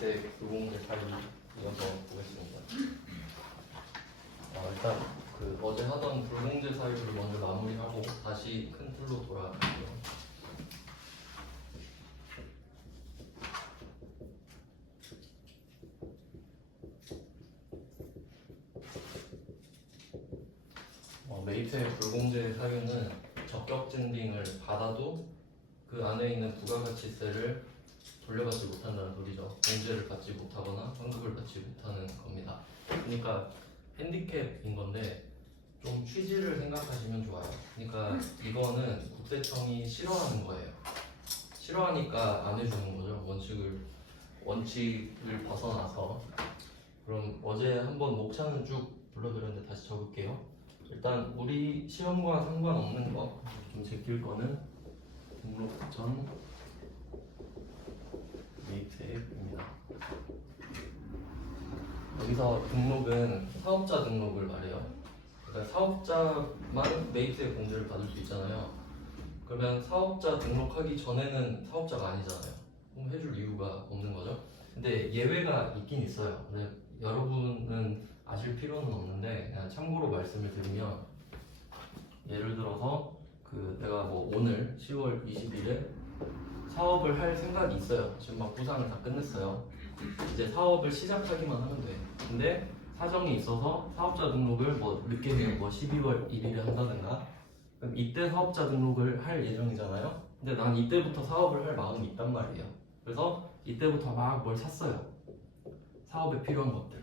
메이트의 불공제 사유 이어서 보겠습니다. 일단 그 어제 하던 불공제 사유를 먼저 마무리하고 다시 큰 틀로 돌아갈게요. 메이트의 불공제 사유는 적격 증빙을 받아도 그 안에 있는 부가가치세를 돌려받지 못한다는 소리죠. 공제를 받지 못하거나 환급을 받지 못하는 겁니다. 그러니까 핸디캡인 건데 좀 취지를 생각하시면 좋아요. 그러니까 이거는 국세청이 싫어하는 거예요. 싫어하니까 안 해주는 거죠. 원칙을 벗어나서. 그럼 어제 한번 목차는 쭉 불러드렸는데 다시 적을게요. 일단 우리 시험과 상관없는 거, 좀 제낄 거는 등록 전 메이트 앱입니다. 여기서 등록은 사업자 등록을 말해요. 그러니까 사업자만 메이트 앱 공제를 받을 수 있잖아요. 그러면 사업자 등록하기 전에는 사업자가 아니잖아요. 그럼 해줄 이유가 없는 거죠. 근데 예외가 있긴 있어요. 근데 여러분은 아실 필요는 없는데 그냥 참고로 말씀을 드리면, 예를 들어서 내가 뭐 오늘 10월 20일에 사업을 할 생각이 있어요. 지금 막 구상을 다 끝냈어요. 이제 사업을 시작하기만 하면 돼. 근데 사정이 있어서 사업자 등록을 뭐 늦게는 뭐 12월 1일에 한다든가, 그럼 이때 사업자 등록을 할 예정이잖아요. 근데 난 이때부터 사업을 할 마음이 있단 말이에요. 그래서 이때부터 막 뭘 샀어요. 사업에 필요한 것들.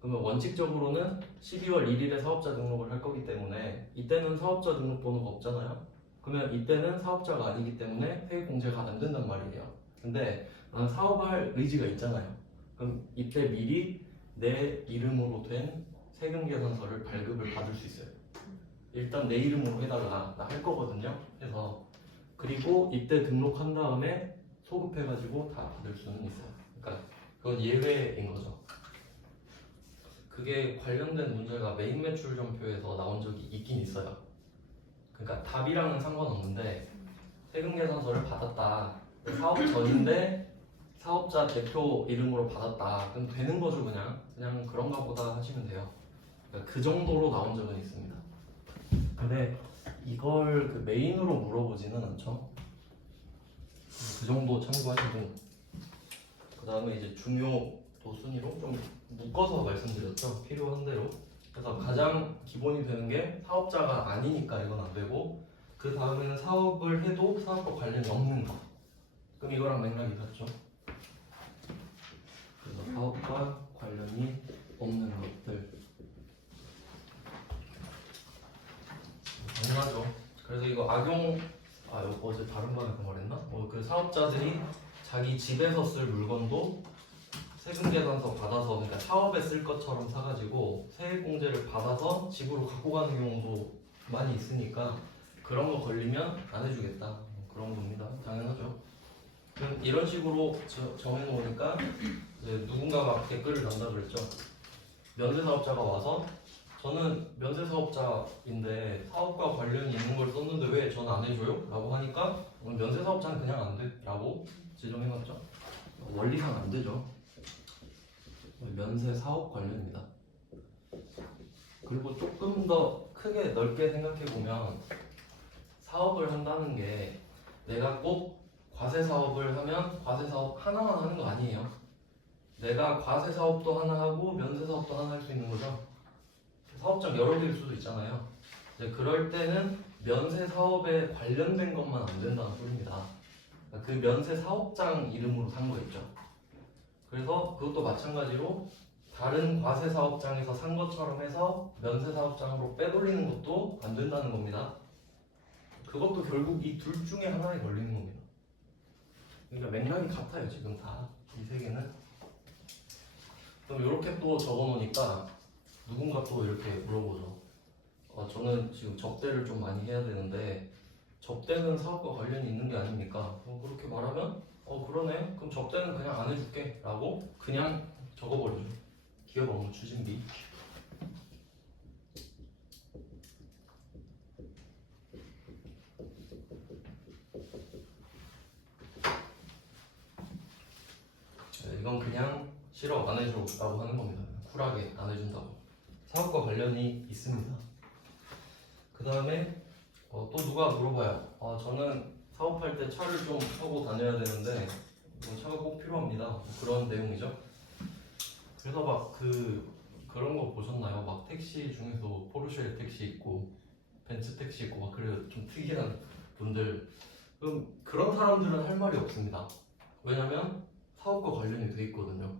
그러면 원칙적으로는 12월 1일에 사업자 등록을 할 거기 때문에 이때는 사업자 등록번호가 없잖아요. 그러면 이때는 사업자가 아니기 때문에 세액 공제가 안 된단 말이에요. 근데 난 사업할 의지가 있잖아요. 그럼 이때 미리 내 이름으로 된 세금 계산서를 발급을 받을 수 있어요. 일단 내 이름으로 해다가 나 할 거거든요. 그래서 그리고 이때 등록한 다음에 소급해가지고 다 받을 수는 있어요. 그러니까 그건 예외인 거죠. 그게 관련된 문제가 메인 매출 전표에서 나온 적이 있긴 있어요. 그러니까 답이랑은 상관없는데 세금 계산서를 받았다. 사업 전인데 사업자 대표 이름으로 받았다. 그럼 되는 거죠, 그냥 그런가 보다 하시면 돼요. 그러니까 그 정도로 나온 적은 있습니다. 근데 이걸 그 메인으로 물어보지는 않죠. 그 정도 참고하시고, 그 다음에 이제 중요도 순위로 좀 묶어서 말씀드렸죠. 필요한 대로. 그래서 가장 기본이 되는 게 사업자가 아니니까 이건 안 되고, 그 다음에는 사업을 해도 사업과 관련이 없는 거. 그럼 이거랑 맥락이 같죠. 그래서 사업과 관련이 없는 것들. 당연하죠. 그래서 이거 악용, 어제 다른 반에 그 말했나? 그 사업자들이 자기 집에서 쓸 물건도 세금 계산서 받아서, 그러니까 사업에 쓸 것처럼 사가지고 세액 공제를 받아서 집으로 갖고 가는 경우도 많이 있으니까 그런 거 걸리면 안 해주겠다. 그런 겁니다. 당연하죠. 그럼 이런 식으로 정해놓으니까 이제 누군가 막 댓글을 단다 그랬죠. 면세사업자가 와서 저는 면세사업자인데 사업과 관련이 있는 걸 썼는데 왜 저는 안 해줘요? 라고 하니까 면세사업자는 그냥 안 돼 라고 지정해놨죠. 원리상 안 되죠. 면세사업 관련입니다. 그리고 조금 더 크게 넓게 생각해보면 사업을 한다는 게 내가 꼭 과세사업을 하면 과세사업 하나만 하는 거 아니에요. 내가 과세사업도 하나 하고 면세사업도 하나 할 수 있는 거죠. 사업장 여러 개일 수도 있잖아요. 이제 그럴 때는 면세사업에 관련된 것만 안 된다는 소리입니다. 그 면세사업장 이름으로 산 거 있죠. 그래서 그것도 마찬가지로 다른 과세사업장에서 산 것처럼 해서 면세사업장으로 빼돌리는 것도 안 된다는 겁니다. 그것도 결국 이 둘 중에 하나에 걸리는 겁니다. 그러니까 맥락이 같아요, 지금 다. 이 세 개는. 그럼 이렇게 또 적어놓으니까 누군가 또 이렇게 물어보죠. 저는 지금 접대를 좀 많이 해야 되는데 접대는 사업과 관련이 있는 게 아닙니까? 그렇게 말하면 그러네. 그럼 접대는 그냥 안 해줄게 라고 그냥 적어버리죠. 기업 업무 추진비. 이건 그냥 싫어 안 해줘라고 하는 겁니다. 쿨하게 안 해준다고. 사업과 관련이 있습니다. 그 다음에 또 누가 물어봐요. 저는 사업할 때 차를 좀 타고 다녀야 되는데 차가 꼭 필요합니다. 뭐 그런 내용이죠. 그래서 막 그런 거 보셨나요? 막 택시 중에서 포르쉐 택시 있고 벤츠 택시 있고 막 그래요. 좀 특이한 분들. 그런 사람들은 할 말이 없습니다. 왜냐면 사업과 관련이 돼 있거든요.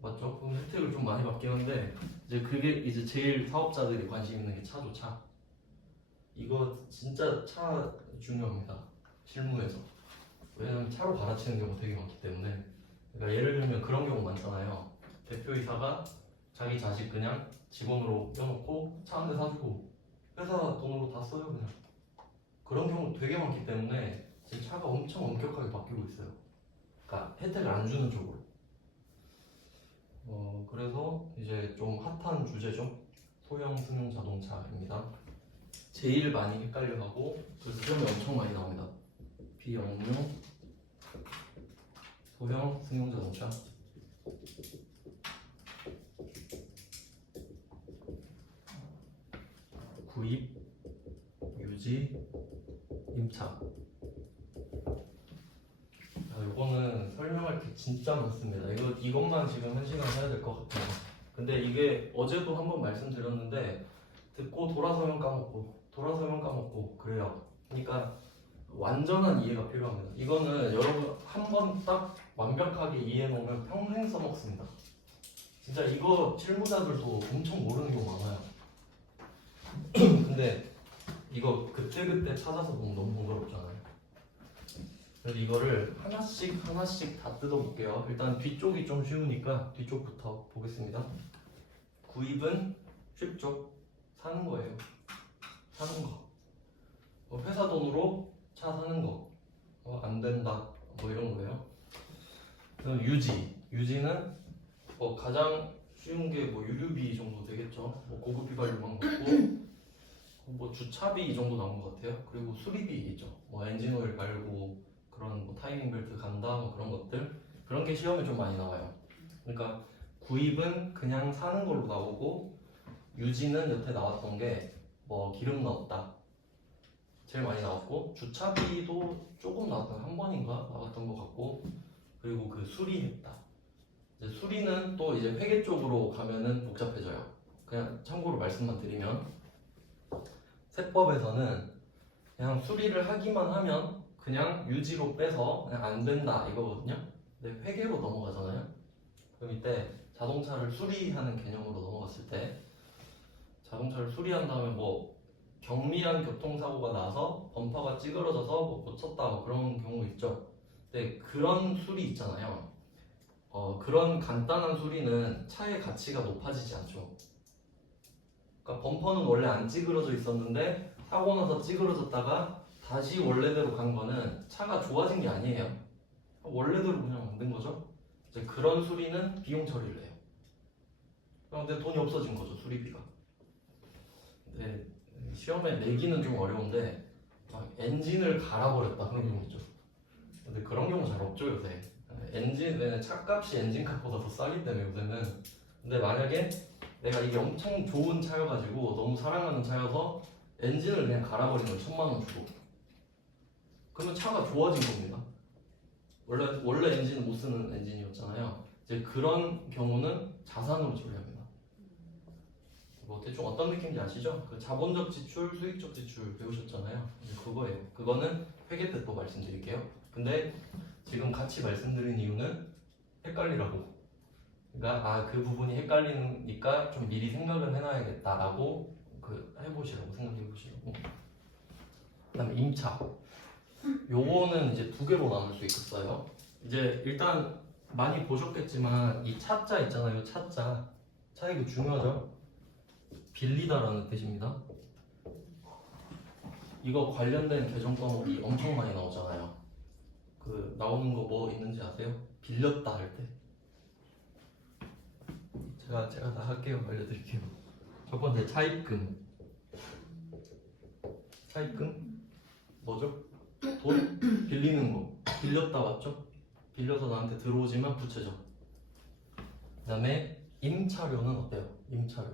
맞죠? 그럼 혜택을 좀 많이 받긴 한데 이제 그게 이제 제일 사업자들이 관심 있는 게 차죠, 차. 이거 진짜 차 중요합니다. 실무에서. 왜냐면 차로 갈아치는 경우가 되게 많기 때문에. 그러니까 예를 들면 그런 경우 많잖아요. 대표이사가 자기 자식 그냥 직원으로 껴놓고 차 한 대 사주고 회사 돈으로 다 써요 그냥. 그런 경우 되게 많기 때문에 지금 차가 엄청 엄격하게 바뀌고 있어요. 그러니까 혜택을 안 주는 쪽으로. 그래서 이제 좀 핫한 주제죠. 소형 승용 자동차입니다. 제일 많이 헷갈려하고 그래서 시험에 엄청 많이 나옵니다. 비영유 소형 승용 자동차. 구입, 유지, 임차. 이거는 설명할 게 진짜 많습니다. 이것만 지금 1시간 해야 될 것 같아요. 근데 이게 어제도 한번 말씀드렸는데 듣고 돌아서면 까먹고 그래요. 그러니까 완전한 이해가 필요합니다. 이거는 여러분 한 번 딱 완벽하게 이해해 놓으면 평생 써먹습니다. 진짜 이거 실무자들도 엄청 모르는 경우 많아요. 근데 이거 그때그때 찾아서 보면 너무 번거롭잖아요. 그래서 이거를 하나씩 다 뜯어볼게요. 일단 뒤쪽이 좀 쉬우니까 뒤쪽부터 보겠습니다. 구입은 쉽죠. 사는 거예요. 사는 거. 회사 돈으로 차 사는 거. 안 된다. 뭐 이런 거예요. 그럼 유지는 가장 쉬운 게 뭐 유류비 정도 되겠죠. 뭐 고급 휘발유만 갖고 뭐 주차비 이 정도 나온 것 같아요. 그리고 수리비 있죠. 뭐 엔진 오일 갈고 그런 뭐 타이밍 벨트 간다 뭐 그런 것들. 그런 게 시험에 좀 많이 나와요. 그러니까 구입은 그냥 사는 걸로 나오고 유지는 여태 나왔던 게 뭐 기름 넣었다 제일 많이 나왔고 주차비도 조금 나왔던 한 번인가 나왔던 것 같고 그리고 그 수리했다. 이제 수리는 또 이제 회계 쪽으로 가면은 복잡해져요. 그냥 참고로 말씀만 드리면 세법에서는 그냥 수리를 하기만 하면 그냥 유지로 빼서 그냥 안 된다 이거거든요. 근데 회계로 넘어가잖아요. 그럼 이때 자동차를 수리하는 개념으로 넘어갔을 때 자동차를 수리한 다음에 뭐 경미한 교통사고가 나서 범퍼가 찌그러져서 뭐 고쳤다 뭐 그런 경우 있죠. 근데 그런 수리 있잖아요. 그런 간단한 수리는 차의 가치가 높아지지 않죠. 그러니까 범퍼는 원래 안 찌그러져 있었는데 사고 나서 찌그러졌다가 다시 원래대로 간 거는 차가 좋아진 게 아니에요. 원래대로 그냥 만든 거죠. 이제 그런 수리는 비용 처리를 해요. 근데 돈이 없어진 거죠, 수리비가. 네, 시험에 내기는 좀 어려운데 막 엔진을 갈아버렸다 그런 경우 있죠. 근데 그런 경우 잘 없죠 요새. 차값이 엔진값보다 더 싸기 때문에 요새는. 근데 만약에 내가 이게 엄청 좋은 차여가지고 너무 사랑하는 차여서 엔진을 그냥 갈아버리는 거예요. 1000만 원 주고. 그러면 차가 좋아진 겁니다. 원래 엔진은 못 쓰는 엔진이었잖아요. 이제 그런 경우는 자산으로 처리합니다. 뭐 대충 어떤 느낌인지 아시죠? 그 자본적 지출, 수익적 지출 배우셨잖아요. 그거예요. 그거는 회계 때 또 말씀드릴게요. 근데 지금 같이 말씀드린 이유는 헷갈리라고. 그러니까 그 부분이 헷갈리니까 좀 미리 생각을 해놔야겠다라고 해보시라고 생각해보시라고. 그다음에 임차. 요거는 이제 두 개로 나눌 수 있겠어요. 이제 일단 많이 보셨겠지만 이 차자 있잖아요. 차자. 차 이거 중요하죠. 빌리다라는 뜻입니다. 이거 관련된 개정 과목이 엄청 많이 나오잖아요. 나오는 거 뭐 있는지 아세요? 빌렸다 할 때. 제가 다 할게요. 알려드릴게요. 첫 번째 차입금. 차입금 뭐죠? 돈 빌리는 거. 빌렸다 맞죠? 빌려서 나한테 들어오지만 부채죠. 그다음에 임차료는 어때요? 임차료.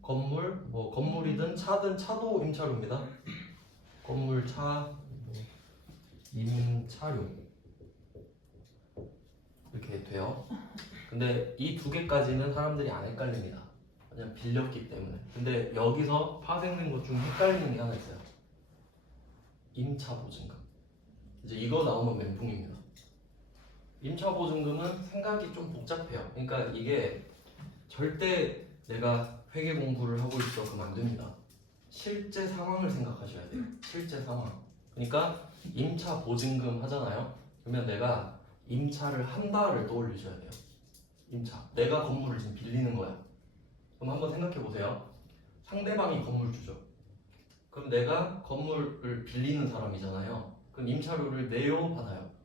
건물, 뭐 건물이든 차든 차도 임차료입니다. 건물, 차, 임차료 이렇게 돼요. 근데 이 두 개까지는 사람들이 안 헷갈립니다. 그냥 빌렸기 때문에. 근데 여기서 파생된 것 중에 헷갈리는 게 하나 있어요. 임차보증금. 이제 이거 나오면 멘붕입니다. 임차보증금은 생각이 좀 복잡해요. 그러니까 이게 절대 내가 회계 공부를 하고 있어 그럼 안 됩니다. 실제 상황을 생각하셔야 돼요. 실제 상황. 그러니까 임차 보증금 하잖아요. 그러면 내가 임차를 한다를 떠올리셔야 돼요. 임차. 내가 건물을 지금 빌리는 거야. 그럼 한번 생각해 보세요. 상대방이 건물주죠. 그럼 내가 건물을 빌리는 사람이잖아요. 그럼 임차료를 내요, 받아요?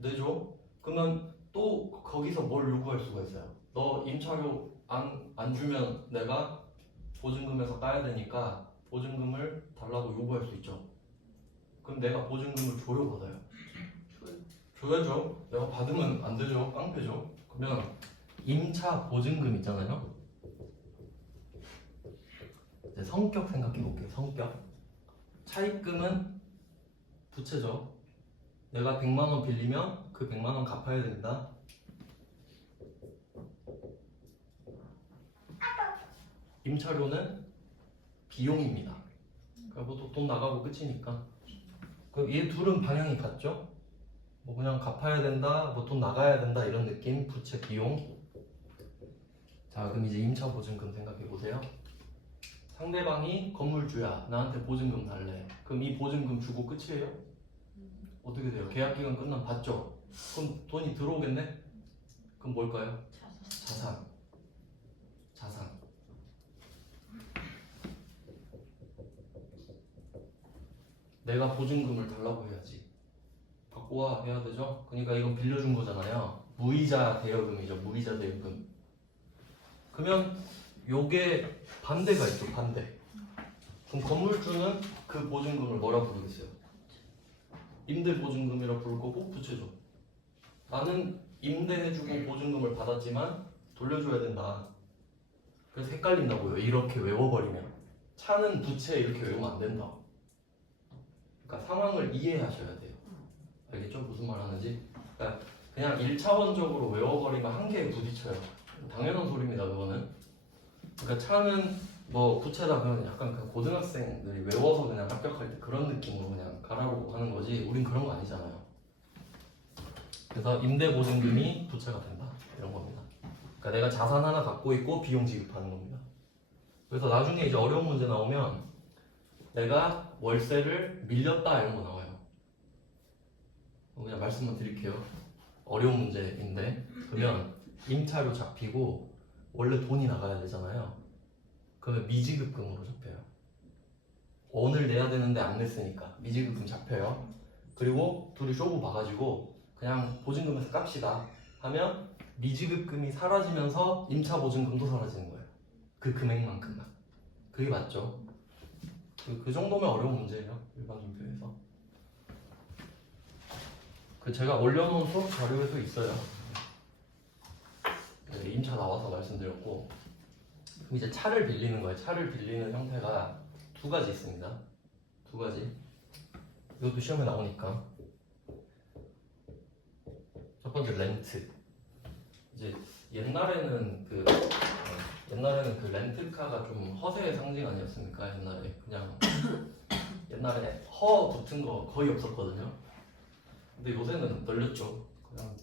내죠. 그러면 또 거기서 뭘 요구할 수가 있어요. 너 임차료 안 주면 내가 보증금에서 까야 되니까 보증금을 달라고 요구할 수 있죠. 그럼 내가 보증금을 줘요, 받아요? 줘야죠. 내가 받으면 안 되죠. 깡패죠. 그러면 임차 보증금 있잖아요. 이제 성격 생각해 볼게요. 성격. 차입금은 부채죠. 내가 100만 원 빌리면 그 100만 원 갚아야 됩니다. 임차료는 비용입니다. 그러니까 돈 나가고 끝이니까. 그럼 얘 둘은 방향이 같죠? 뭐 그냥 갚아야 된다, 뭐 돈 나가야 된다 이런 느낌, 부채 비용. 자, 그럼 이제 임차 보증금 생각해 보세요. 상대방이 건물주야, 나한테 보증금 달래. 그럼 이 보증금 주고 끝이에요? 어떻게 돼요? 계약 기간 끝나면 받죠? 그럼 돈이 들어오겠네? 그럼 뭘까요? 자산. 자산. 내가 보증금을 달라고 해야지. 갖고 와 해야 되죠? 그러니까 이건 빌려준 거잖아요. 무이자 대여금이죠. 무이자 대여금. 그러면 요게 반대가 있죠. 반대. 그럼 건물주는 그 보증금을 뭐라 부르겠어요? 임대보증금이라 부를 거고 부채죠. 나는 임대해주고 보증금을 받았지만 돌려줘야 된다. 그래서 헷갈린다고요. 이렇게 외워버리면. 차는 부채 이렇게 외우면 안 된다. 그러니까 상황을 이해하셔야 돼요. 알겠죠? 무슨 말 하는지? 그러니까 그냥 1차원적으로 외워버리면 한계에 부딪혀요. 당연한 소리입니다. 그거는. 그러니까 차는 뭐 부채다 그러면 약간 그 고등학생들이 외워서 그냥 합격할 때 그런 느낌으로 그냥 가라고 하는 거지. 우린 그런 거 아니잖아요. 그래서 임대보증금이 부채가 된다. 이런 겁니다. 그러니까 내가 자산 하나 갖고 있고 비용 지급하는 겁니다. 그래서 나중에 이제 어려운 문제 나오면 내가 월세를 밀렸다 이런 거 나와요. 그냥 말씀만 드릴게요. 어려운 문제인데 그러면 임차료 잡히고 원래 돈이 나가야 되잖아요. 그러면 미지급금으로 잡혀요. 오늘 내야 되는데 안 냈으니까 미지급금 잡혀요. 그리고 둘이 쇼부 봐가지고 그냥 보증금에서 깝시다 하면 미지급금이 사라지면서 임차보증금도 사라지는 거예요. 그 금액만큼만. 그게 맞죠? 그 정도면 어려운 문제예요. 일반 준표에서. 그 제가 올려놓은 수업 자료에도 있어요. 네, 임차 나와서 말씀드렸고. 그럼 이제 차를 빌리는 거예요. 차를 빌리는 형태가 두 가지 있습니다. 두 가지. 이것도 시험에 나오니까. 첫 번째 렌트. 이제 옛날에는 그 렌트카가 좀 허세의 상징 아니었습니까? 옛날에 그냥 옛날에 허 붙은 거 거의 없었거든요. 근데 요새는 널렸죠. 그냥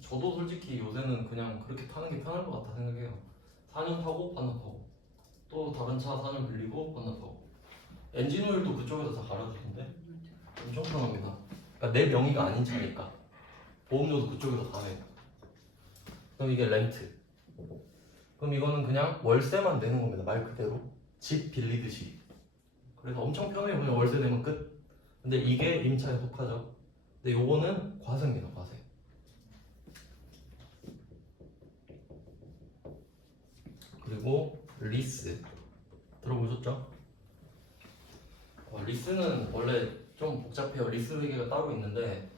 저도 솔직히 요새는 그냥 그렇게 타는 게 편할 것 같다 생각해요. 4년 타고 반납하고 또 다른 차 4년 빌리고 반납하고 엔진 오일도 그쪽에서 다 갈아주던데 엄청 편합니다. 그러니까 내 명의가 아닌 차니까 보험료도 그쪽에서 다 내. 그럼 이게 렌트. 그럼 이거는 그냥 월세만 내는 겁니다. 말 그대로 집 빌리듯이. 그래서 엄청 편해요. 그냥 월세 내면 끝. 근데 이게 임차에 속하죠. 근데 요거는 과세입니다. 과세. 그리고 리스 들어보셨죠? 리스는 원래 좀 복잡해요. 리스 회계가 따로 있는데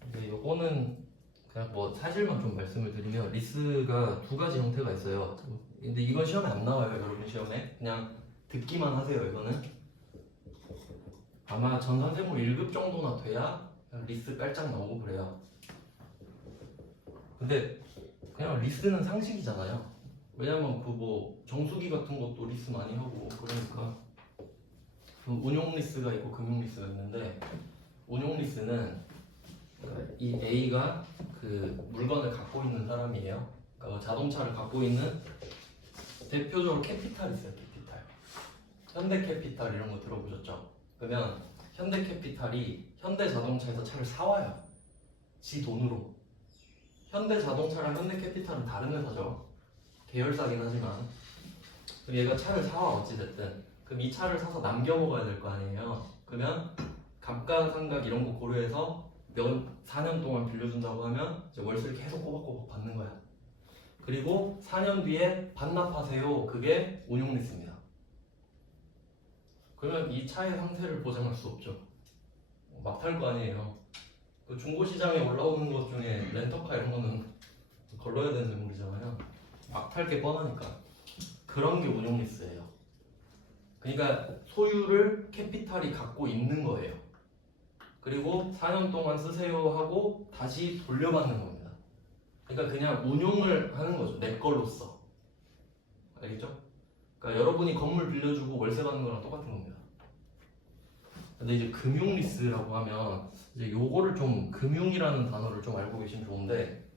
근데 요거는 그냥 뭐 사실만 좀 말씀을 드리면 리스가 두 가지 형태가 있어요. 근데 이건 시험에 안 나와요, 여러분 시험에. 그냥 듣기만 하세요. 이거는 아마 전산생물 1급 정도나 돼야 그냥 리스 깔짝 나오고 그래요. 근데 그냥 리스는 상식이잖아요. 왜냐면 그 뭐 정수기 같은 것도 리스 많이 하고 그러니까. 운용 리스가 있고 금융 리스가 있는데, 운용 리스는 이 A가 그 물건을 갖고 있는 사람이에요. 그러니까 자동차를 갖고 있는, 대표적으로 캐피탈 있어요. 캐피탈, 현대캐피탈 이런 거 들어보셨죠? 그러면 현대캐피탈이 현대자동차에서 차를 사와요. 지 돈으로. 현대자동차랑 현대캐피탈은 다른 회사죠. 계열사긴 하지만. 그럼 얘가 차를 사와 어찌됐든. 그럼 이 차를 사서 남겨 먹어야 될 거 아니에요. 그러면 감가상각 이런 거 고려해서 4년 동안 빌려준다고 하면 이제 월세를 계속 꼬박꼬박 받는 거야. 그리고 4년 뒤에 반납하세요. 그게 운용 리스입니다. 그러면 이 차의 상태를 보장할 수 없죠. 막 탈 거 아니에요. 그 중고시장에 올라오는 것 중에 렌터카 이런 거는 걸러야 되는 매물이잖아요. 막 탈 게 뻔하니까. 그런 게 운용 리스예요. 그러니까 소유를 캐피탈이 갖고 있는 거예요. 그리고 4년 동안 쓰세요 하고 다시 돌려받는 겁니다. 그러니까 그냥 운용을 하는 거죠. 내 걸로써. 알겠죠? 그러니까 여러분이 건물 빌려주고 월세 받는 거랑 똑같은 겁니다. 근데 이제 금융 리스라고 하면 이제 요거를 좀, 금융이라는 단어를 좀 알고 계시면 좋은데,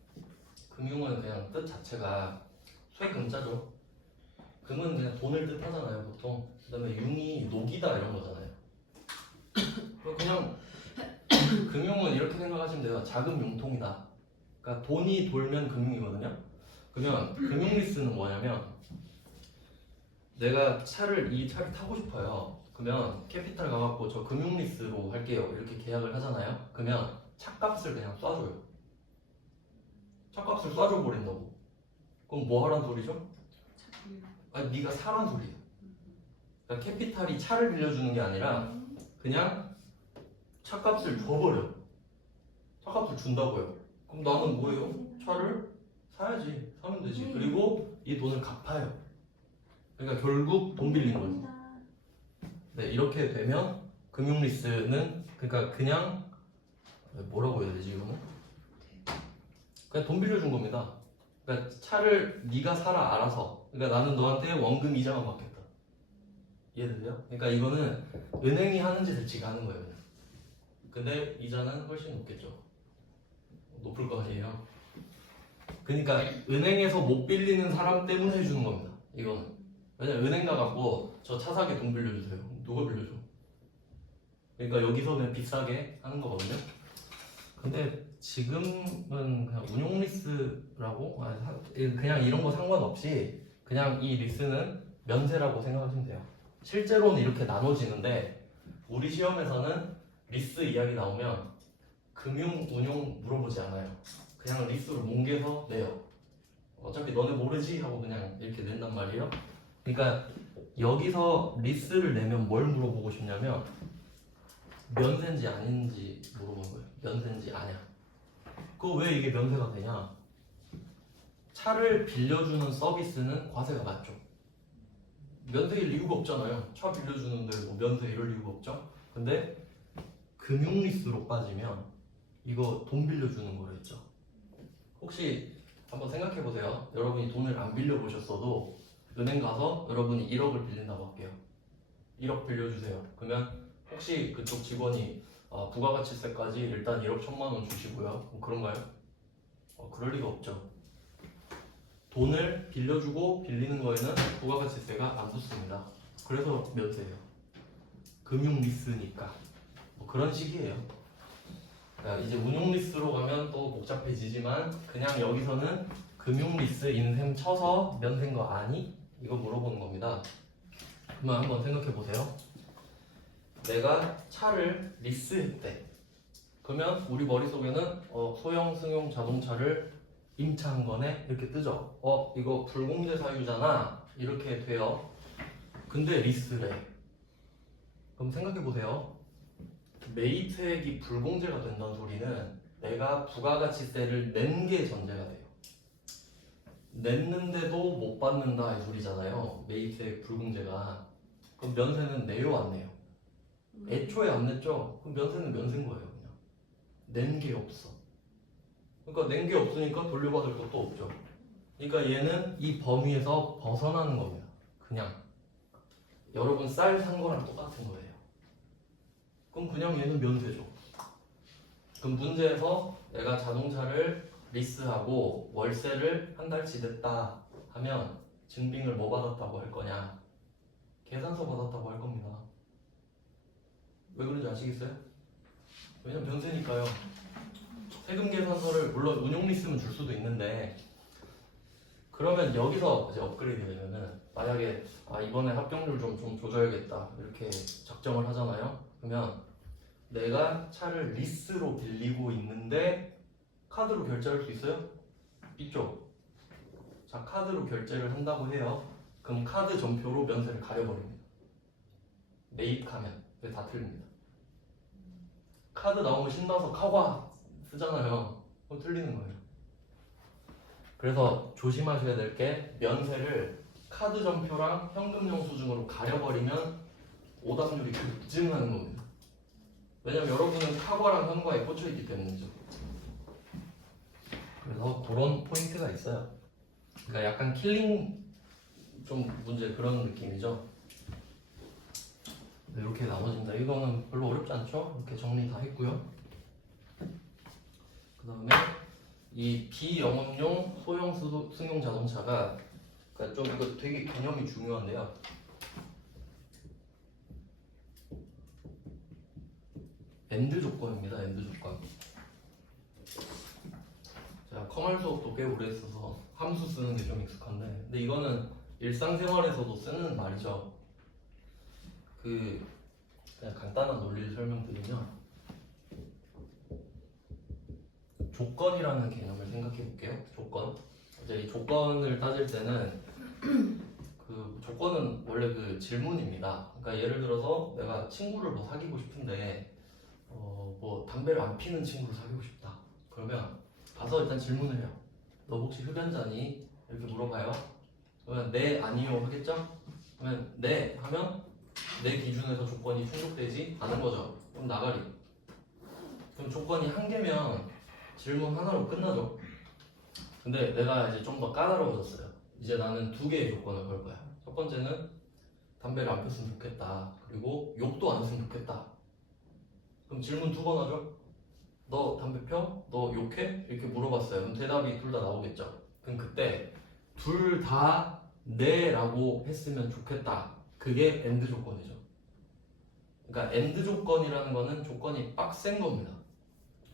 금융은 그냥 뜻 자체가 쇠금자죠. 금은 그냥 돈을 뜻하잖아요, 보통. 그다음에 융이 녹이다 이런 거잖아요. 그냥 금융은 이렇게 생각하시면 돼요. 자금 융통이다. 그러니까 돈이 돌면 금융이거든요. 그러면 금융 리스는 뭐냐면, 내가 이 차를 타고 싶어요. 그러면 캐피탈 가갖고 저 금융 리스로 할게요. 이렇게 계약을 하잖아요. 그러면 차값을 그냥 쏴줘요. 차값을 쏴줘 버린다고. 그럼 뭐 하란 소리죠? 아니, 네가 사란 소리예요. 그러니까 캐피탈이 차를 빌려주는 게 아니라 그냥 차값을 줘버려. 차값을 준다고요. 그럼 나는 뭐예요? 차를 사야지. 사면 되지. 그리고 이 돈을 갚아요. 그러니까 결국 돈 빌린 거지. 네, 이렇게 되면 금융 리스는 그러니까 그냥 뭐라고 해야 되지 이거는? 그냥 돈 빌려준 겁니다. 그러니까 차를 네가 사라 알아서. 그러니까 나는 너한테 원금 이자만 받겠다. 이해되세요? 그러니까 이거는 은행이 하는 짓을 지가 하는 거예요. 그냥. 근데 이자는 훨씬 높겠죠. 높을 거 아니에요. 그러니까 은행에서 못 빌리는 사람 때문에 해주는 겁니다. 이거는. 왜냐면 은행 가갖고 저 차 사게 돈 빌려주세요. 누가 빌려줘? 그러니까 여기서 그냥 비싸게 하는 거거든요. 근데 지금은 그냥 운용 리스라고 그냥 이런 거 상관없이 그냥 이 리스는 면세라고 생각하시면 돼요. 실제로는 이렇게 나눠지는데 우리 시험에서는 리스 이야기 나오면 금융, 운용 물어보지 않아요. 그냥 리스로 뭉개서 내요. 어차피 너네 모르지 하고 그냥 이렇게 낸단 말이에요. 그러니까 여기서 리스를 내면 뭘 물어보고 싶냐면 면세인지 아닌지 물어보는 거예요. 면세인지 아냐. 그거 왜 이게 면세가 되냐? 차를 빌려주는 서비스는 과세가 맞죠. 면세일 이유가 없잖아요. 차 빌려주는데 뭐 면세 이럴 이유가 없죠. 근데 금융 리스로 빠지면 이거 돈 빌려주는 거로 했죠. 혹시 한번 생각해 보세요. 여러분이 돈을 안 빌려 보셨어도 은행 가서 여러분이 1억을 빌린다고 할게요. 1억 빌려주세요. 그러면 혹시 그쪽 직원이 부가가치세까지 일단 1억 1천만 원 주시고요. 뭐 그런가요? 그럴 리가 없죠. 돈을 빌려주고 빌리는 거에는 부가가치세가 안 붙습니다. 그래서 면세예요. 금융 리스니까. 뭐 그런 식이에요. 그러니까 이제 운용 리스로 가면 또 복잡해지지만 그냥 여기서는 금융 리스인 셈 쳐서 면세인 거 아니? 이거 물어보는 겁니다. 그러면 한번 생각해 보세요. 내가 차를 리스했대. 그러면 우리 머릿속에는 소형 승용 자동차를 임차한 거네 이렇게 뜨죠. 이거 불공제 사유잖아 이렇게 돼요. 근데 리스래. 그럼 생각해 보세요. 매입세액이 불공제가 된다는 소리는 내가 부가가치세를 낸 게 전제가 돼요. 냈는데도 못 받는다 이 소리잖아요. 매입세 불공제가. 그럼 면세는 내요 안 내요? 애초에 안 냈죠? 그럼 면세는 면세인 거예요. 그냥 낸 게 없어. 그러니까 낸 게 없으니까 돌려받을 것도 없죠. 그러니까 얘는 이 범위에서 벗어나는 겁니다. 그냥 여러분 쌀 산 거랑 똑같은 거예요. 그럼 그냥 얘는 면세죠. 그럼 문제에서 내가 자동차를 리스하고 월세를 한 달치 냈다 하면 증빙을 뭐 받았다고 할 거냐? 계산서 받았다고 할 겁니다. 왜 그런지 아시겠어요? 왜냐면 면세니까요. 세금 계산서를 물론 운용 리스면 줄 수도 있는데 그러면 여기서 이제 업그레이드 되면은 만약에 이번에 합격률 좀 조져야겠다 이렇게 작정을 하잖아요. 그러면 내가 차를 리스로 빌리고 있는데 카드로 결제할 수 있어요? 있죠? 자, 카드로 결제를 한다고 해요. 그럼 카드 전표로 면세를 가려버립니다. 매입하면 다 틀립니다. 카드 나오면 신나서 카과 쓰잖아요. 그럼 틀리는 거예요. 그래서 조심하셔야 될 게 면세를 카드 전표랑 현금 영수증으로 가려버리면 오답률이 급증하는 겁니다. 왜냐면 여러분은 카과랑 현과에 꽂혀있기 때문이죠. 그래서 그런 포인트가 있어요. 그러니까 약간 킬링 좀 문제 그런 느낌이죠. 이렇게 나머집니다. 이거는 별로 어렵지 않죠? 이렇게 정리 다 했고요. 그 다음에 이 비영업용 소형 승용 자동차가 그러니까 좀 이거 되게 개념이 중요한데요. 엔드 조건입니다. 엔드 조건. 제가 커멀 수업도 꽤 오래 했어서 함수 쓰는 게 좀 익숙한데, 근데 이거는 일상생활에서도 쓰는 말이죠. 그냥 간단한 논리를 설명드리면 조건이라는 개념을 생각해 볼게요. 조건. 이제 이 조건을 따질 때는 그 조건은 원래 그 질문입니다. 그러니까 예를 들어서 내가 친구를 뭐 사귀고 싶은데 뭐 담배를 안 피는 친구를 사귀고 싶다. 그러면 가서 일단 질문을 해요. 너 혹시 흡연자니? 이렇게 물어봐요. 그러면 네, 아니요 하겠죠? 그러면 네 하면 내 기준에서 조건이 충족되지 않은 거죠. 그럼 나가리. 그럼 조건이 한 개면 질문 하나로 끝나죠. 근데 내가 이제 좀 더 까다로워졌어요. 이제 나는 두 개의 조건을 걸 거야. 첫 번째는 담배를 안 폈으면 좋겠다. 그리고 욕도 안 했으면 좋겠다. 그럼 질문 두 번 하죠. 너 담배 펴? 너 욕해? 이렇게 물어봤어요. 그럼 대답이 둘 다 나오겠죠. 그럼 그때 둘 다 네라고 했으면 좋겠다. 그게 엔드 조건이죠. 그러니까 엔드 조건이라는 거는 조건이 빡센 겁니다.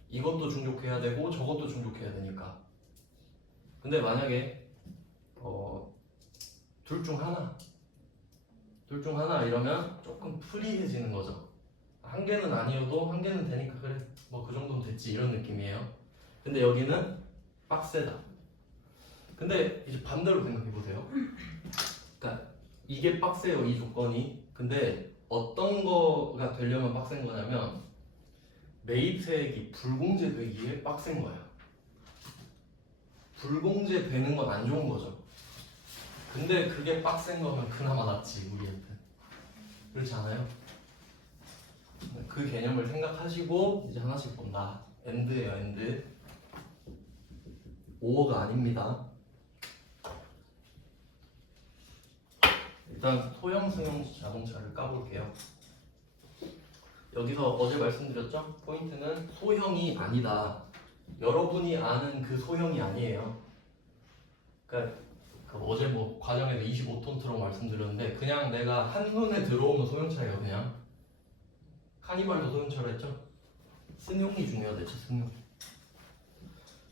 이것도 충족해야 되고 저것도 충족해야 되니까. 근데 만약에 둘 중 하나 이러면 조금 프리해지는 거죠. 한 개는 아니어도 한 개는 되니까 그래 뭐 그 정도는 됐지 이런 느낌이에요. 근데 여기는 빡세다. 근데 이제 반대로 생각해 보세요. 그러니까 이게 빡세요, 이 조건이. 근데 어떤 거가 되려면 빡센 거냐면 매입세액이 불공제되기에 빡센 거예요. 불공제 되는 건 안 좋은 거죠. 근데 그게 빡센 거면 그나마 낫지 우리한테. 그렇지 않아요? 그 개념을 생각하시고 이제 하나씩 본다. 엔드예요, 엔드. 오어가 아닙니다. 일단 소형 승용 자동차를 까볼게요. 여기서 어제 말씀드렸죠? 포인트는 소형이 아니다. 여러분이 아는 그 소형이 아니에요. 그러니까 어제 뭐 과정에서 25톤트라고 말씀드렸는데 그냥 내가 한눈에 들어오는 소형차예요. 그냥 카니발도 소형차로 했죠? 승용이 중요하댔죠. 승용.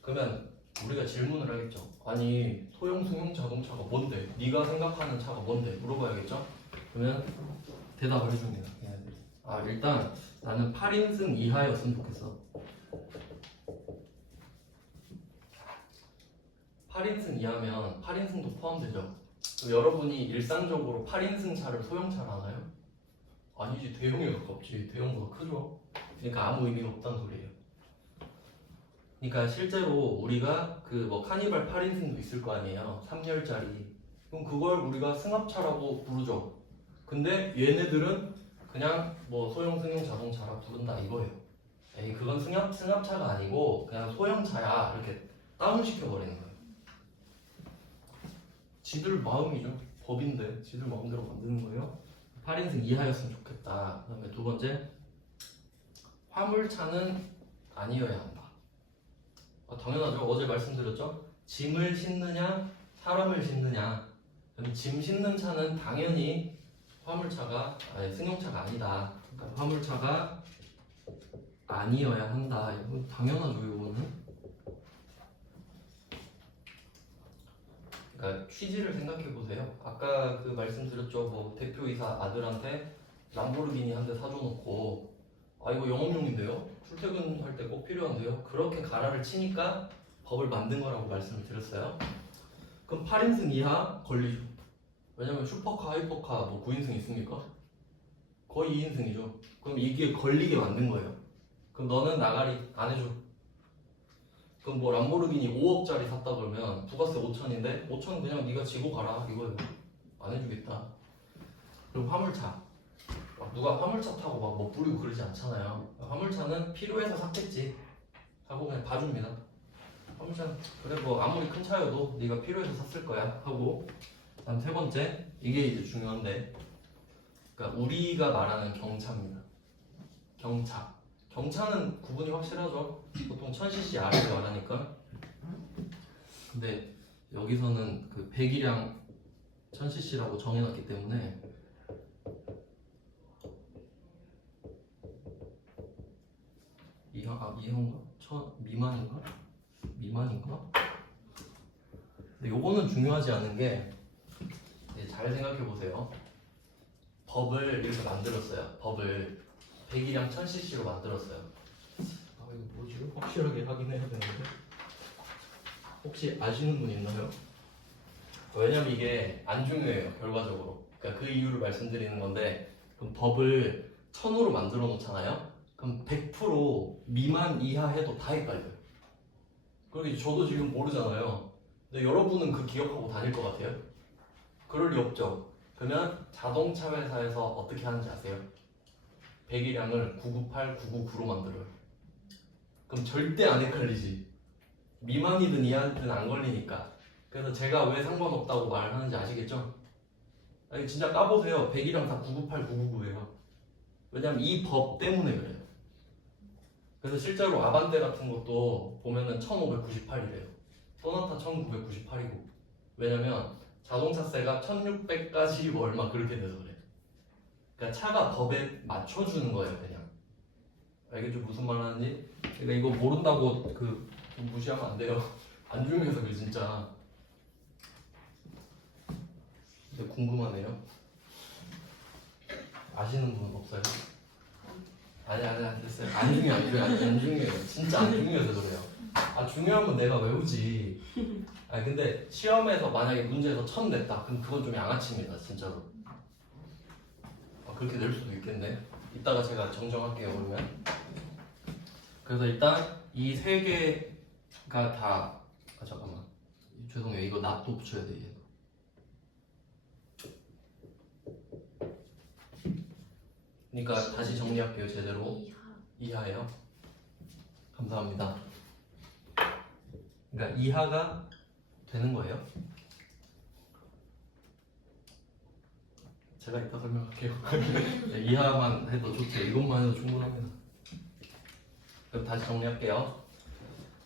그러면 우리가 질문을 하겠죠. 아니 소형 승용 자동차가 뭔데? 네가 생각하는 차가 뭔데? 물어봐야겠죠? 그러면 대답을 해줍니다. 일단 나는 8인승 이하였으면 좋겠어. 8인승 이하면 8인승도 포함되죠. 그럼 여러분이 일상적으로 8인승 차를 소형차로 하나요? 아니지, 대형에 가깝지. 대형보다 크죠. 그러니까 아무 의미가 없다는 소리예요. 그러니까 실제로 우리가 그 뭐 카니발 8인승도 있을 거 아니에요. 3열짜리. 그럼 그걸 우리가 승합차라고 부르죠. 근데 얘네들은 그냥 뭐 소형 승용 자동차라 부른다 이거예요. 에이 그건 승합차가 아니고 그냥 소형차야 이렇게 다운시켜 버리는 거예요. 지들 마음이죠. 법인데 지들 마음대로 만드는 거예요. 8인승 이하였으면 좋겠다. 그 다음에 두 번째, 화물차는 아니어야 한다. 당연하죠. 어제 말씀드렸죠. 짐을 싣느냐 사람을 싣느냐. 그럼 짐 싣는 차는 당연히 승용차가 아니다. 그러니까 화물차가 아니어야 한다. 이건 당연하죠. 이거는. 그러니까 취지를 생각해 보세요. 아까 그 말씀드렸죠. 뭐 대표이사 아들한테 람보르기니 한 대 사줘놓고 아 이거 영업용인데요? 출퇴근할 때 꼭 필요한데요? 그렇게 가라를 치니까 법을 만든 거라고 말씀을 드렸어요. 그럼 8인승 이하 걸리죠. 왜냐면 슈퍼카, 하이퍼카 뭐 9인승 있습니까? 거의 2인승이죠. 그럼 이게 걸리게 만든 거예요. 그럼 너는 나가리 안 해줘. 그럼 뭐 람보르기니 5억짜리 샀다 그러면 부가세 5천인데 5천 그냥 네가 지고 가라 이거예요. 안 해주겠다. 그리고 화물차. 누가 화물차 타고 막 뭐 뿌리고 그러지 않잖아요. 화물차는 필요해서 샀겠지 하고 그냥 봐줍니다. 화물차는 그래 뭐 아무리 큰 차여도 네가 필요해서 샀을 거야 하고. 다음 세 번째, 이게 이제 중요한데, 그러니까 우리가 말하는 경차입니다. 경차는 구분이 확실하죠. 보통 1000cc 아래를 말하니까. 근데 여기서는 그 배기량 1000cc라고 정해놨기 때문에 이형가? 미만인가? 근데 요거는 중요하지 않은 게 잘 생각해 보세요. 법을 이렇게 만들었어요. 법을 배기량 1000cc로 만들었어요. 아 이거 뭐지? 확실하게 확인해야 되는데 혹시 아시는 분 있나요? 왜냐면 이게 안 중요해요. 결과적으로. 그러니까 그 이유를 말씀드리는 건데, 그럼 법을 1000으로 만들어 놓잖아요. 그럼 100% 미만 이하 해도 다 헷갈려요. 그리고 저도 지금 모르잖아요. 근데 여러분은 그 기억하고 다닐 것 같아요? 그럴 리 없죠. 그러면 자동차 회사에서 어떻게 하는지 아세요? 배기량을 998, 999로 만들어요. 그럼 절대 안 헷갈리지. 미만이든 이하든 안 걸리니까. 그래서 제가 왜 상관없다고 말하는지 아시겠죠? 아니 진짜 까보세요. 배기량 다 998, 999예요. 왜냐면 이 법 때문에 그래요. 그래서 실제로 아반떼 같은 것도 보면은 1598이래요. 소나타 1998이고. 왜냐면 자동차세가 1600까지 얼마 그렇게 돼서 그래. 그러니까 차가 법에 맞춰주는 거예요, 그냥. 알겠죠? 무슨 말 하는지? 그러니까 이거 모른다고 좀 무시하면 안 돼요. 안 중요해서 그래, 진짜. 근데 궁금하네요. 아시는 분 없어요? 아니, 됐어요. 안 중요해요. 진짜 안 중요해서 그래요. 중요하면 내가 외우지. 근데 시험에서 만약에 문제에서 1000 냈다. 그럼 그건 좀 양아치입니다, 진짜로. 그렇게 낼 수도 있겠네. 이따가 제가 정정할게요, 그러면. 그래서 일단 이 세 개가 다, 잠깐만. 죄송해요. 이거 납도 붙여야 돼, 얘도. 그러니까 다시 정리할게요, 제대로. 이하예요. 감사합니다. 그러니까 이하가 되는 거예요. 제가 이따 설명할게요. 네, 이하만 해도 좋죠. 이것만 해도 충분합니다. 그럼 다시 정리할게요.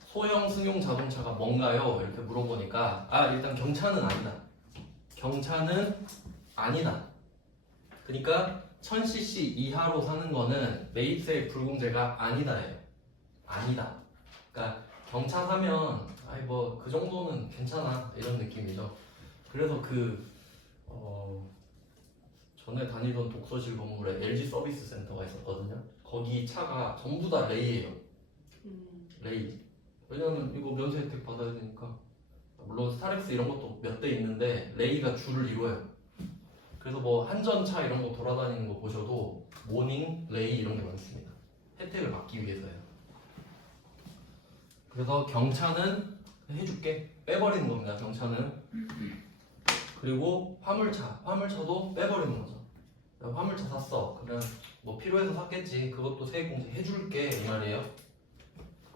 소형 승용 자동차가 뭔가요? 이렇게 물어보니까 일단 경차는 아니다. 경차는 아니다. 그러니까 1000cc 이하로 사는 거는 매입세 불공제가 아니다예요. 아니다. 그러니까 경차 사면 뭐 그 정도는 괜찮아 이런 느낌이죠. 그래서 전에 다니던 독서실 건물에 LG 서비스 센터가 있었거든요. 거기 차가 전부 다 레이예요. 레이. 왜냐면 이거 면세 혜택 받아야 되니까. 물론 스타렉스 이런 것도 몇 대 있는데 레이가 주를 이뤄요. 그래서 뭐 한전차 이런 거 돌아다니는 거 보셔도 모닝, 레이 이런 게 많습니다. 혜택을 받기 위해서요. 그래서 경차는 해줄게. 빼버리는 겁니다. 경차는. 그리고 화물차도 빼버리는 거죠. 화물차 샀어. 그러면 뭐 필요해서 샀겠지. 그것도 세액공제 해줄게 이 말이에요.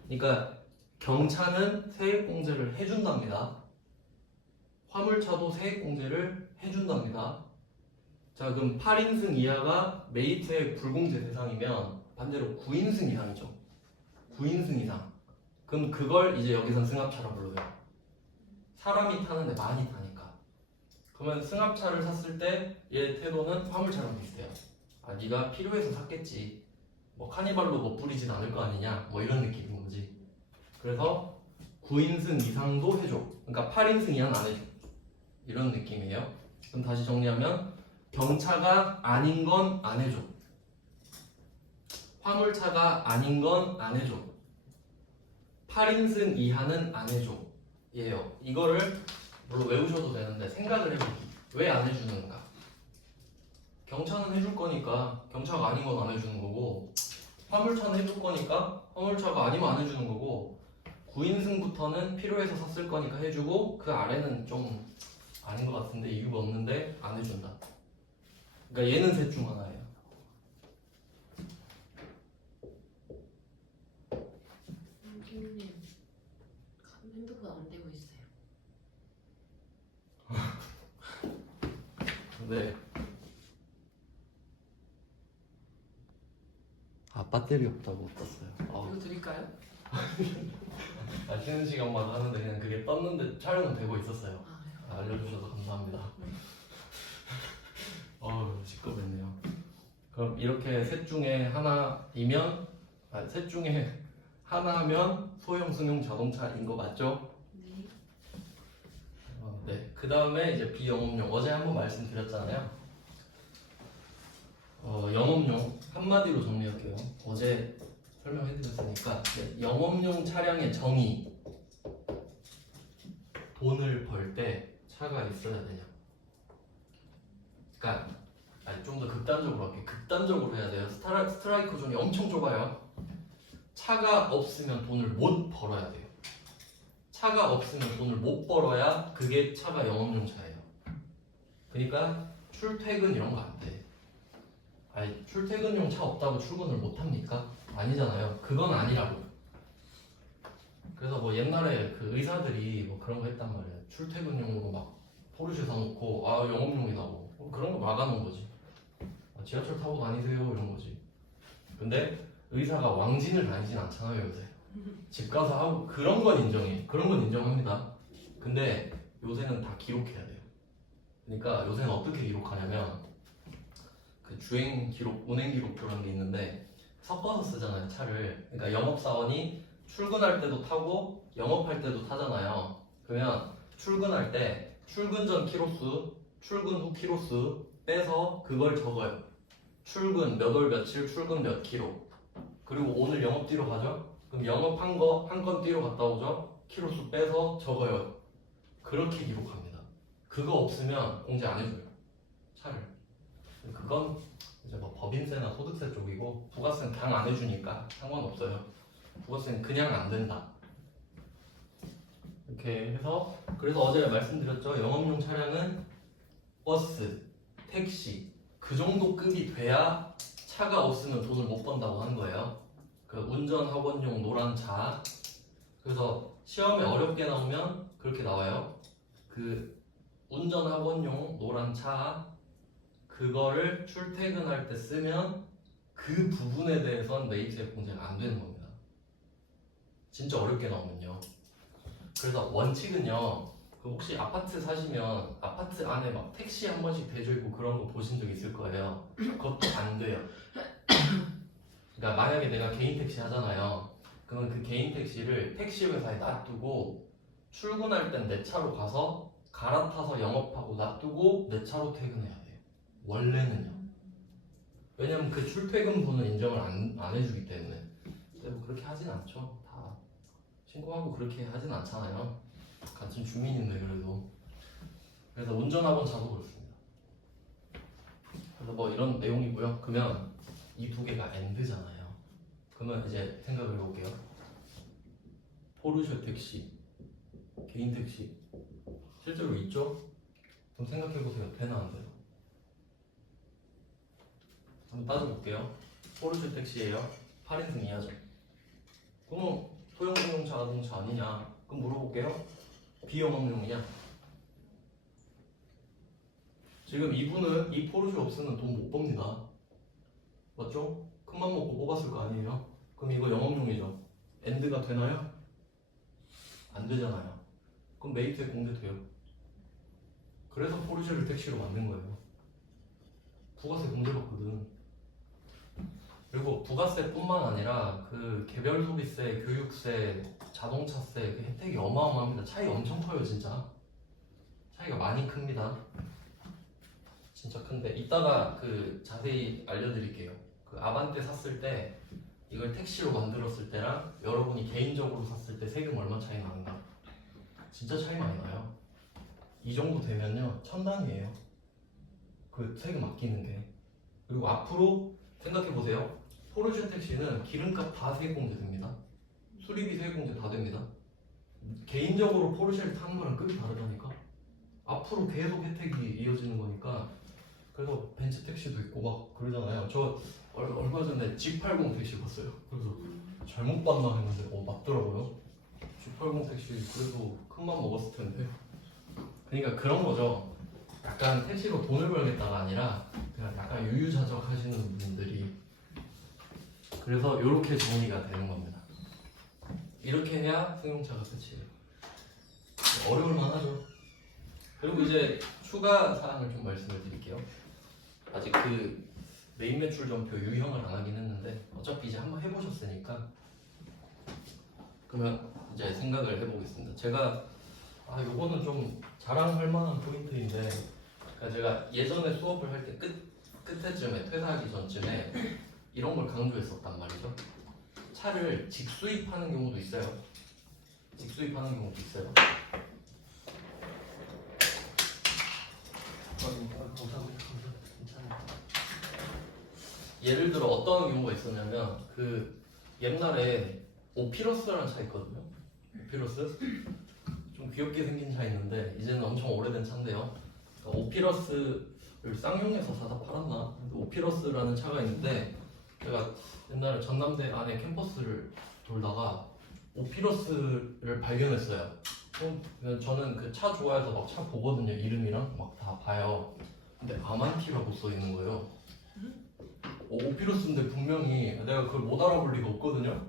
그러니까 경차는 세액공제를 해준답니다. 화물차도 세액공제를 해준답니다. 자, 그럼 8인승 이하가 매입세액 불공제 대상이면 반대로 9인승 이상이죠. 9인승 이상. 그럼 그걸 이제 여기선 승합차라 불러요. 사람이 타는데 많이 타니까. 그러면 승합차를 샀을 때 얘 태도는 화물차랑 비슷해요. 아, 네가 필요해서 샀겠지. 뭐 카니발로 뭐 뿌리진 않을 거 아니냐. 뭐 이런 느낌인 거지. 그래서 9인승 이상도 해줘. 그러니까 8인승 이하는 안 해줘. 이런 느낌이에요. 그럼 다시 정리하면 경차가 아닌 건 안 해줘. 화물차가 아닌 건 안 해줘. 8인승 이하는 안 해줘. 예요. 이거를 물론 외우셔도 되는데 생각을 해보기. 왜 안 해주는가? 경차는 해줄 거니까 경차가 아닌 건 안 해주는 거고, 화물차는 해줄 거니까 화물차가 아니면 안 해주는 거고, 9인승부터는 필요해서 샀을 거니까 해주고, 그 아래는 좀 아닌 것 같은데 이유가 없는데 안 해준다. 그러니까 얘는 셋 중 하나예요. 선생님, 핸드폰 안 되고 있어요. 네. 아, 배터리 없다고 떴어요. 이거 드릴까요? 아, 쉬는 시간마다 하는데 그냥 그게 떴는데 촬영은 되고 있었어요. 아, 네. 알려주셔서 감사합니다. 시끄럽네요. 그럼 이렇게 셋 중에 하나이면, 셋 중에 하나면 소형 승용 자동차인 거 맞죠? 네. 네. 그 다음에 이제 비영업용. 어제 한번 말씀드렸잖아요. 영업용 한마디로 정리할게요. 어제 설명해드렸으니까. 네. 영업용 차량의 정의. 돈을 벌 때 차가 있어야 되냐? 그러니까 좀 더 극단적으로 할게. 극단적으로 해야 돼요. 스트라이크 존이 엄청 좁아요. 차가 없으면 돈을 못 벌어야 돼요. 차가 없으면 돈을 못 벌어야 그게 차가 영업용 차예요. 그러니까 출퇴근 이런 거 안 돼. 아니, 출퇴근용 차 없다고 출근을 못 합니까? 아니잖아요. 그건 아니라고. 그래서 뭐 옛날에 그 의사들이 뭐 그런 거 했단 말이에요. 출퇴근용으로 막 포르쉐 사놓고 영업용이라고 그런 거 막아놓은 거지. 지하철 타고 다니세요 이런 거지. 근데 의사가 왕진을 다니진 않잖아요 요새. 집 가서 하고 그런 건 인정해. 그런 건 인정합니다. 근데 요새는 다 기록해야 돼요. 그러니까 요새는 어떻게 기록하냐면 그 주행 기록, 운행 기록표라는 게 있는데 섞어서 쓰잖아요 차를. 그러니까 영업사원이 출근할 때도 타고 영업할 때도 타잖아요. 그러면 출근할 때 출근 전 키로수, 출근 후 키로수 빼서 그걸 적어요. 출근 몇 월 며칠 출근 몇 킬로. 그리고 오늘 영업 뛰러 가죠? 그럼 영업한 거 한 건 뛰러 갔다 오죠? 키로수 빼서 적어요. 그렇게 기록합니다. 그거 없으면 공제 안 해줘요 차를. 그건 이제 뭐 법인세나 소득세 쪽이고, 부가세는 그냥 안 해주니까 상관없어요. 부가세는 그냥 안 된다. 이렇게 해서, 그래서 어제 말씀드렸죠. 영업용 차량은 버스, 택시 그 정도 급이 돼야 차가 없으면 돈을 못 번다고 하는 거예요. 그 운전학원용 노란 차. 그래서 시험에 어렵게 나오면 그렇게 나와요. 그 운전학원용 노란 차, 그거를 출퇴근할 때 쓰면 그 부분에 대해서는 매입세 공제가 안 되는 겁니다. 진짜 어렵게 나오면요. 그래서 원칙은요, 그 혹시 아파트 사시면 아파트 안에 막 택시 한 번씩 대져 있고 그런 거 보신 적 있을 거예요. 그것도 안 돼요. 그러니까 만약에 내가 개인 택시 하잖아요. 그러면 그 개인 택시를 택시 회사에 놔두고 출근할 땐 내 차로 가서 갈아타서 영업하고 놔두고 내 차로 퇴근해야 돼요. 원래는요. 왜냐면 그 출퇴근분은 인정을 안 해주기 때문에. 근데 뭐 그렇게 하진 않죠. 다 신고하고 그렇게 하진 않잖아요. 같은 주민인데 그래도. 그래서 운전학원 차도 그렇습니다. 그래서 뭐 이런 내용이고요. 그러면 이 두 개가 엔드잖아요. 그러면 이제 생각을 해볼게요. 포르쉐 택시, 개인 택시 실제로 있죠? 그럼 생각해보세요. 되나 안 돼요? 한번 따져볼게요. 포르쉐 택시예요. 8인승 이하죠. 그럼 소형승용차, 자동차 아니냐? 그럼 물어볼게요. 비영업용이냐? 지금 이분은 이 포르쉐 없으면 돈 못 법니다. 맞죠? 큰맘 먹고 뽑았을 거 아니에요? 그럼 이거 영업용이죠. 엔드가 되나요? 안 되잖아요. 그럼 메이트에 공개돼요. 그래서 포르쉐를 택시로 만든 거예요. 부가세 공제받거든. 그리고 부가세뿐만 아니라 그 개별 소비세, 교육세, 자동차세 그 혜택이 어마어마합니다. 차이 엄청 커요, 진짜. 차이가 많이 큽니다. 진짜 큰데 이따가 그 자세히 알려드릴게요. 그 아반떼 샀을 때 이걸 택시로 만들었을 때랑 여러분이 개인적으로 샀을 때 세금 얼마 차이 나는가? 진짜 차이 많이 나요. 이 정도 되면요 천당이에요. 그 세금 아끼는 게. 그리고 앞으로 생각해 보세요. 포르쉐 택시는 기름값 다 세액공제 됩니다. 수리비 세액공제 다 됩니다. 개인적으로 포르쉐를 타는 거랑 급이 다르다니까. 앞으로 계속 혜택이 이어지는 거니까. 그래서 벤츠 택시도 있고 막 그러잖아요. 저 얼마 전에 G80 택시 봤어요. 그래서 잘못 봤나 했는데 맞더라고요. G80 택시 그래도 큰맘 먹었을 텐데. 그러니까 그런 거죠. 약간 택시로 돈을 벌겠다가 아니라 그냥 약간 유유자적 하시는 분들이. 그래서 이렇게 정리가 되는 겁니다. 이렇게 해야 승용차가 끝이에요. 어려울 만하죠. 그리고 이제 추가 사항을 좀 말씀을 드릴게요. 아직 그 메인 매출 전표 유형을 안 하긴 했는데 어차피 이제 한번 해보셨으니까 그러면 이제 생각을 해보겠습니다. 제가 요거는 좀 자랑할 만한 포인트인데, 그러니까 제가 예전에 수업을 할 때 끝에쯤에 퇴사하기 전쯤에 이런 걸 강조했었단 말이죠. 차를 직수입하는 경우도 있어요. 직수입하는 경우도 있어요. 예를 들어 어떤 경우가 있었냐면 그 옛날에 오피러스라는 차 있거든요. 오피러스 좀 귀엽게 생긴 차 있는데 이제는 엄청 오래된 차인데요. 그러니까 오피러스를 쌍용에서 사다 팔았나? 오피러스라는 차가 있는데 제가 옛날에 전남대 안에 캠퍼스를 돌다가 오피러스를 발견했어요. 저는 그 차 좋아해서 막 차 보거든요. 이름이랑 막 다 봐요. 근데 아만티라고 써 있는 거예요. 오피러스인데 분명히 내가 그걸 못 알아볼 리가 없거든요.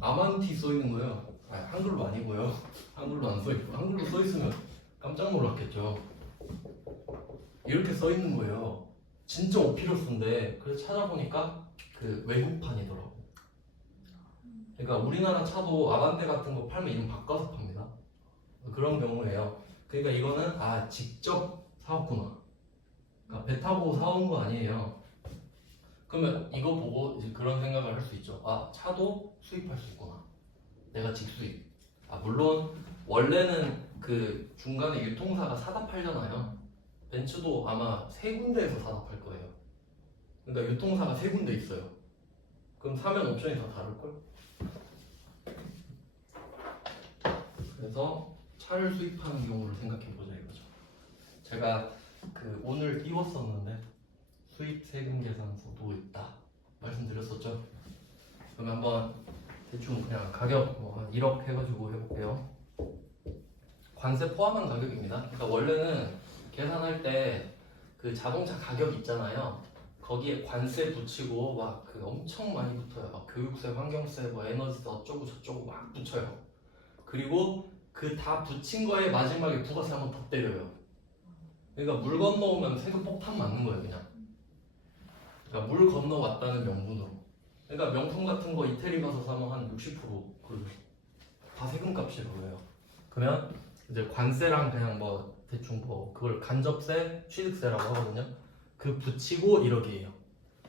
아만티 써 있는 거예요. 한글로 아니고요. 한글로 안 써 있고 한글로 써 있으면 깜짝 놀랐겠죠. 이렇게 써 있는 거예요. 진짜 오피러스인데 그래서 찾아보니까 그 외국판이더라고. 그러니까 우리나라 차도 아반떼 같은 거 팔면 이름 바꿔서 팝니다. 그런 경우예요. 그러니까 이거는 직접 사왔구나. 그러니까 배 타고 사온 거 아니에요. 그러면 이거 보고 이제 그런 생각을 할 수 있죠. 차도 수입할 수 있구나. 내가 직수입. 물론 원래는 그 중간에 유통사가 사다 팔잖아요. 벤츠도 아마 세 군데에서 사다 팔 거예요. 그러니까 유통사가 세 군데 있어요. 그럼 사면 옵션이 다 다를걸? 그래서 차를 수입하는 경우를 생각해보자 이거죠. 제가 그 오늘 띄웠었는데 수입 세금 계산서도 있다 말씀드렸었죠. 그럼 한번 대충 그냥 가격 한 1억 해가지고 해볼게요. 관세 포함한 가격입니다. 그러니까 원래는 계산할 때 그 자동차 가격 있잖아요. 거기에 관세 붙이고 막 그 엄청 많이 붙어요. 막 교육세, 환경세, 뭐 에너지세 어쩌고 저쩌고 막 붙여요. 그리고 그 다 붙인 거에 마지막에 부가세 한번 더 때려요. 그러니까 물 건너오면 세금 폭탄 맞는 거예요, 그냥. 그러니까 물 건너왔다는 명분으로. 그러니까 명품 같은 거 이태리 가서 사면 한 60% 다 세금 값이라고요. 그러면 이제 관세랑 그냥 뭐 대충 뭐 그걸 간접세, 취득세라고 하거든요. 그 붙이고 1억이에요.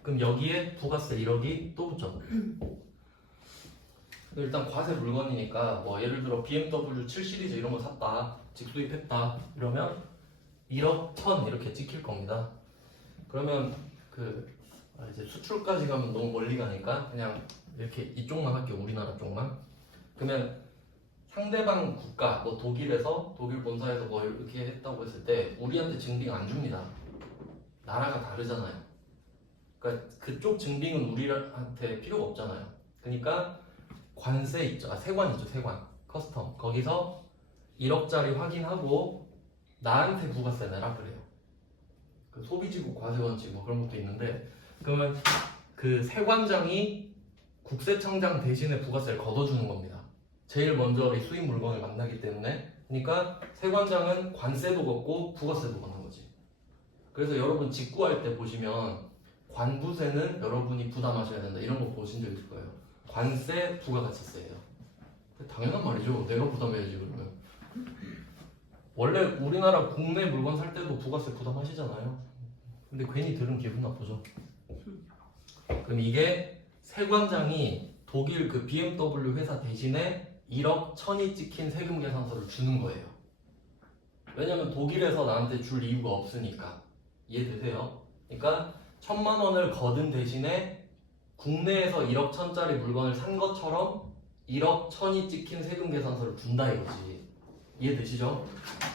그럼 여기에 부가세 1억이 또 붙죠. 일단 과세 물건이니까 뭐 예를 들어 BMW 7 시리즈 이런 거 샀다, 직수입했다 이러면 1억 1000 이렇게 찍힐 겁니다. 그러면 이제 수출까지 가면 너무 멀리 가니까 그냥 이렇게 이쪽만 할게요. 우리나라 쪽만. 그러면 상대방 국가, 뭐 독일에서 독일 본사에서 뭐 이렇게 했다고 했을 때 우리한테 증빙 안 줍니다. 나라가 다르잖아요. 그러니까 그쪽 증빙은 우리한테 필요가 없잖아요. 그러니까 관세 있죠. 세관 있죠. 세관. 커스텀. 거기서 1억짜리 확인하고 나한테 부가세 내라 그래요. 그 소비지국 과세원칙 뭐 그런 것도 있는데 그러면 그 세관장이 국세청장 대신에 부가세를 걷어주는 겁니다. 제일 먼저 이 수입 물건을 만나기 때문에. 그러니까 세관장은 관세도 걷고 부가세도 걷는 거지. 그래서 여러분 직구할 때 보시면 관부세는 여러분이 부담하셔야 된다 이런 거 보신 적 있을 거예요. 관세, 부가가치세예요. 당연한 말이죠. 내가 부담해야지 그러면. 원래 우리나라 국내 물건 살 때도 부가세 부담하시잖아요. 근데 괜히 들으면 기분 나쁘죠. 그럼 이게 세관장이 독일 그 BMW 회사 대신에 1억 1000이 찍힌 세금 계산서를 주는 거예요. 왜냐면 독일에서 나한테 줄 이유가 없으니까. 이해되세요? 그러니까 1000만 원을 거둔 대신에 국내에서 1억 1000짜리 물건을 산 것처럼 1억 1000이 찍힌 세금 계산서를 준다 이거지. 이해되시죠?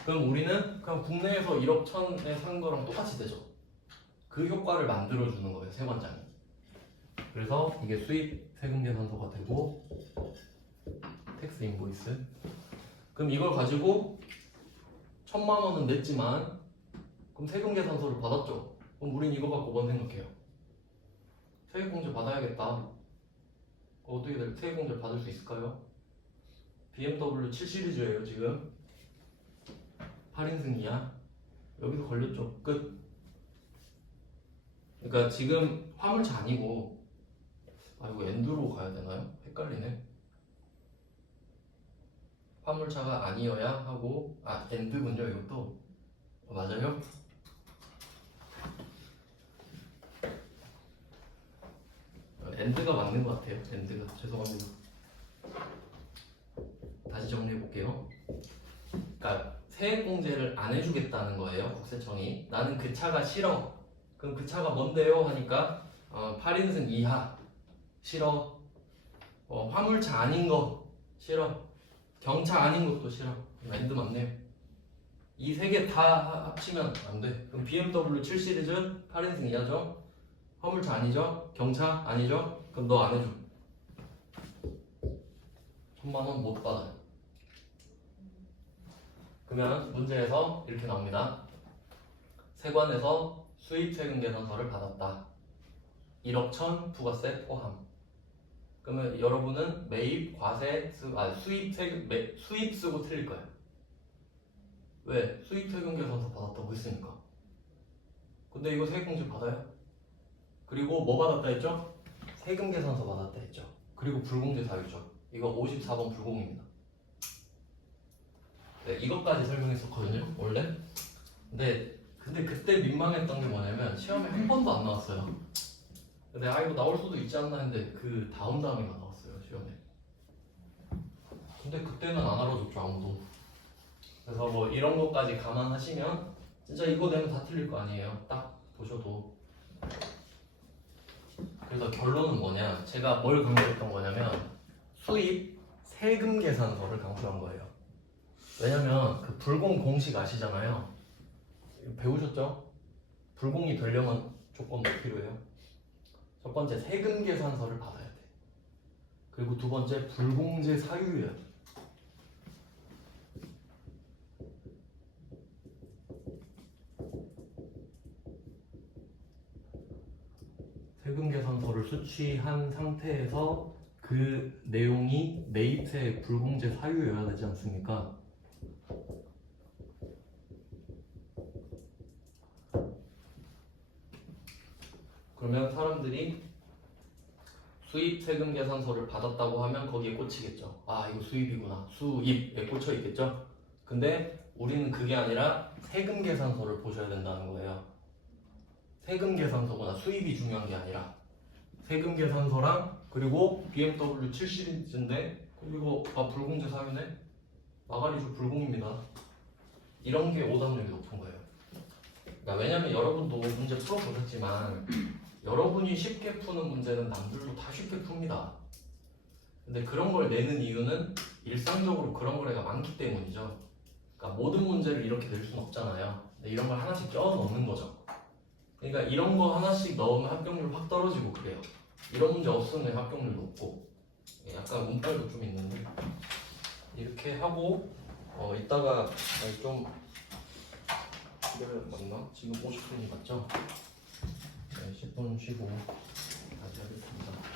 그럼 우리는 그냥 국내에서 1억 1000에 산 거랑 똑같이 되죠. 그 효과를 만들어주는 거예요, 세관장이. 그래서 이게 수입 세금 계산서가 되고 텍스 인보이스. 그럼 이걸 가지고 1000만 원은 냈지만 그럼 세금 계산서를 받았죠. 그럼 우린 이거 갖고 뭔 생각해요? 세액공제 받아야겠다. 어떻게 세액공제 받을 수 있을까요? BMW 7 시리즈예요 지금. 8인승 이하. 여기서 걸렸죠. 끝. 그러니까 지금 화물차 아니고 이거 엔두로 가야 되나요? 헷갈리네. 화물차가 아니어야 하고 엔드군요 이것도. 맞아요? 엔드가 맞는 것 같아요. 엔드가. 죄송합니다. 다시 정리해 볼게요. 그러니까 세액공제를 안 해주겠다는 거예요. 국세청이. 나는 그 차가 싫어. 그럼 그 차가 뭔데요? 하니까 8인승 이하 싫어. 화물차 아닌 거 싫어. 경차 아닌 것도 싫어. 엔드 맞네요. 이 세 개 다 합치면 안 돼. 그럼 BMW 7 시리즈 8인승 이하죠? 화물차 아니죠? 경차 아니죠? 그럼 너 안 해줘. 1000만 원 못 받아요. 그러면 문제에서 이렇게 나옵니다. 세관에서 수입 세금 계산서를 받았다. 1억 1000 부가세 포함. 그러면 여러분은 매입 과세 수입 세금 수입 쓰고 틀릴 거예요. 왜? 수입 세금 계산서 받았다고 했으니까. 근데 이거 세액공제 받아요? 그리고 뭐 받았다 했죠? 세금 계산서 받았다 했죠. 그리고 불공제 사유죠. 이거 54번 불공입니다. 네, 이것까지 설명했었거든요, 원래. 근데 그때 민망했던 게 뭐냐면 시험에 한 번도 안 나왔어요. 근데 이거 나올 수도 있지 않나 했는데 그 다음에가 나왔어요, 시험에. 근데 그때는 안 알아줬죠, 아무도. 그래서 뭐 이런 것까지 감안하시면 진짜 이거 되면 다 틀릴 거 아니에요. 딱 보셔도. 그래서 결론은 뭐냐? 제가 뭘 강조했던 거냐면 수입 세금 계산서를 강조한 거예요. 왜냐면 그 불공 공식 아시잖아요. 배우셨죠? 불공이 되려면 조건 뭐 필요해요? 첫 번째 세금 계산서를 받아야 돼. 그리고 두 번째 불공제 사유여야 돼. 세금 계산서를 수취한 상태에서 그 내용이 매입세 불공제 사유여야 되지 않습니까? 그러면 사람들이 수입 세금 계산서를 받았다고 하면 거기에 꽂히겠죠. 이거 수입이구나. 수입에 꽂혀 있겠죠. 근데 우리는 그게 아니라 세금 계산서를 보셔야 된다는 거예요. 세금 계산서구나. 수입이 중요한 게 아니라 세금 계산서랑 그리고 BMW 7 시리즈인데 그리고 불공제 사유네. 나가리죠. 불공입니다. 이런 게 오답률이 높은 거예요. 그러니까 왜냐면 여러분도 문제 풀어보셨지만 여러분이 쉽게 푸는 문제는 남들도 다 쉽게 풉니다. 근데 그런 걸 내는 이유는 일상적으로 그런 거래가 많기 때문이죠. 그러니까 모든 문제를 이렇게 낼 수는 없잖아요. 근데 이런 걸 하나씩 껴 넣는 거죠. 그러니까 이런 거 하나씩 넣으면 합격률 확 떨어지고 그래요. 이런 문제 없으면 합격률 높고. 약간 운빨도 좀 있는데 이렇게 하고 이따가 좀 맞나? 지금 50분이 맞죠? 네, 10분 쉬고 다시 하겠습니다.